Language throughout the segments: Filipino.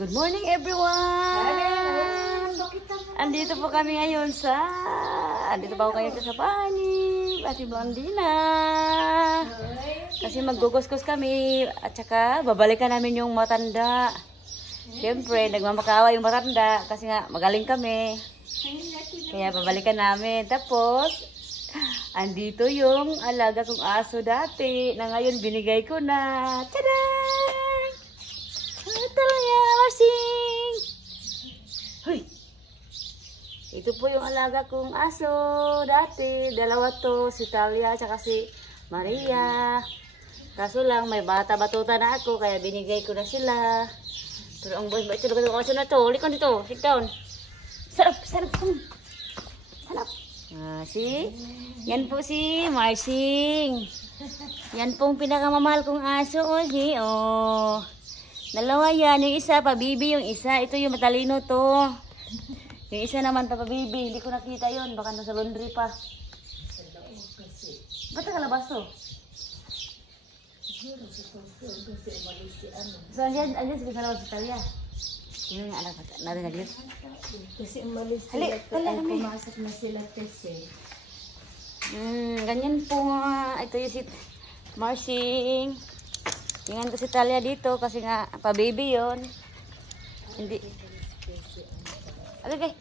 Good morning everyone! Andito po kami ngayon andito pa ako ngayon sa Pani, Ate Blondina. Kasi magguguskus kami at saka babalikan namin yung matanda. Siyempre, nagmamakawa yung matanda kasi nga magaling kami. Kaya babalikan namin. Tapos, andito yung alaga kong aso dati na ngayon binigay ko na. Tada! Ito ya, Marsing! Hoy! Ito po yung alaga kong aso dati. Dalawa to, si Talia at si Maria. Kaso lang, may bata-batuta na ako, kaya binigay ko na sila. Pero ang bait ito, ang aso na to. Likon dito, sit down. Sarap, sarap. Sarap. Yan po si Marsing. Yan pong pinakamamahal kong aso. Oh. Dalawa yan. Yung isa, pabibi. Yung isa, ito yung matalino to. Yung isa naman, pabibi. Hindi ko nakita yun. Baka nasa laundry pa. Ba't nakalabas to? So, andyan sige sa labas sa Talia. Yun yung anak natin na dito. Kasi umalis sila. Pumasok na sila kasi. Ganyan po nga. Ito yung si Marsing. Tingnan ko si Talia dito kasi nga pa-baby yon. Hindi. Okay.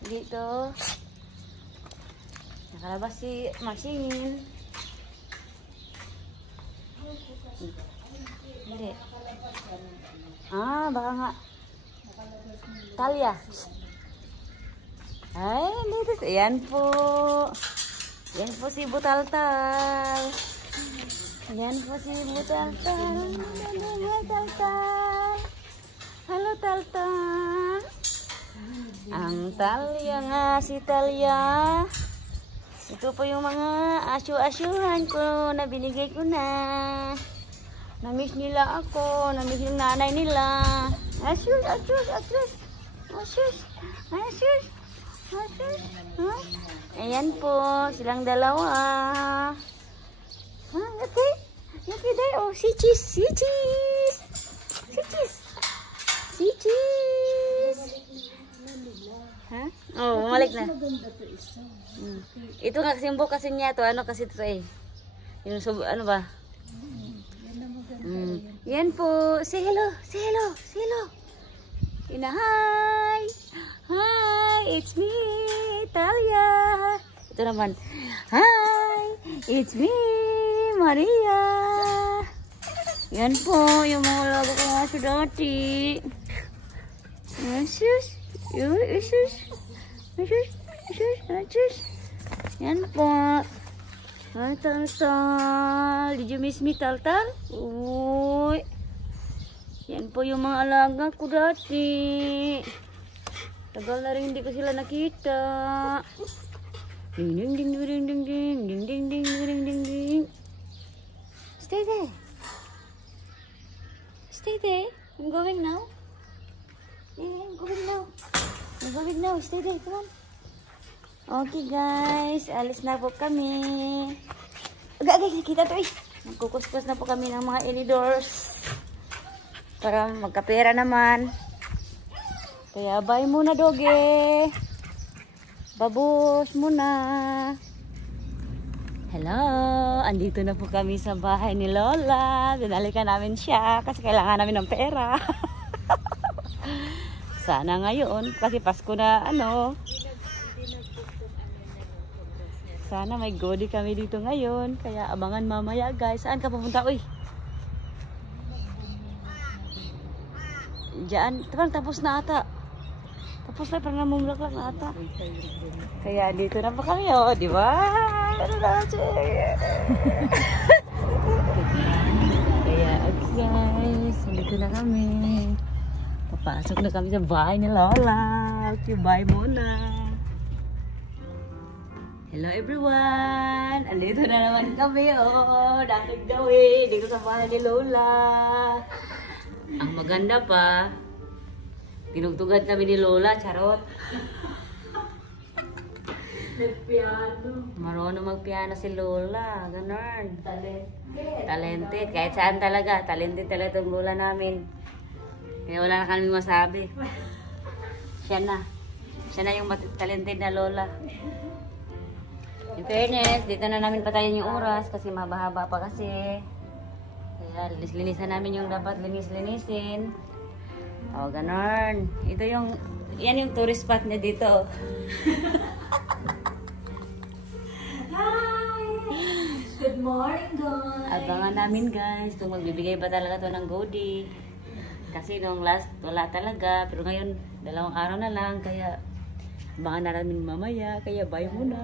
Dito. Nakalabas si Marsing. Hindi. Baka nga. Talia. Ay, dito. Yan po. Yan po si Butaltal. Yan po si Butaltal. Halo Taltal. Ang Talia nga, si Talia. Ito po yung mga asu-asuhan ko na binigay ko na. Namiss nila ako. Namiss yung nanay nila. Asus. Ayan po, silang dalawa. Laki day. Oh, si Cheese. Oh, bumalik na. Ito nga simbo kasi niya to. Ano kasi ito eh. Yung ano ba? Yan po. Say hello. Hi. Hi, it's me, Talia. Ito naman. Hi, it's me, Maria. Yan po yung mga lago ko nga sa dati. Asus. Yan po. Taltal. Did you miss me, Taltal? Uy. Yan po yung mga alaga ko dati. Tagal na rin hindi ko sila nakita. Ding. Stay there. I'm going now. Yeah, I'm going now. Stay there. Come on. Okay guys, alis na po kami. Okay, kita to eh. Magkukuskus na po kami ng mga indoors. Para magkapera naman. Kaya bye muna, doge. Babos muna. Hello. Andito na po kami sa bahay ni Lola. Binalikan namin siya kasi kailangan namin ng pera. Sana ngayon kasi Pasko na Sana may godi kami dito ngayon. Kaya abangan mamaya guys. Saan ka pupunta? Uy. Diyan. Tapos na ata. Tapos na, parang namumulaklak na ata. Kaya dito na pa kami, di ba? Kaya, guys, dito na kami. Papasok na kami sa bahay ni Lola. Okay, bye muna. Hello everyone! Andito na naman kami, Dating gawin. Dito sa bahay ni Lola. Ang maganda pa, tinugtugan kami ni Lola, charot. Nagpiano. Marunong magpiano si Lola, ganun. Talent. Talented. Kahit saan talaga. Talented talaga itong lola namin. Kaya wala na kami masabi. Siya na. Siya na yung talented na lola. In fairness, dito na namin patayin yung oras kasi mahaba pa kasi. Kaya linis-linisan namin yung dapat linis-linisin. O, ganon. Ito yung, yan yung tourist spot niya dito. Good morning, guys! Abangan namin guys kung magbibigay ba talaga to ng goodie. Kasi nung last, wala talaga. Pero ngayon, 2 araw na lang. Kaya abangan na namin mamaya. Kaya bye muna.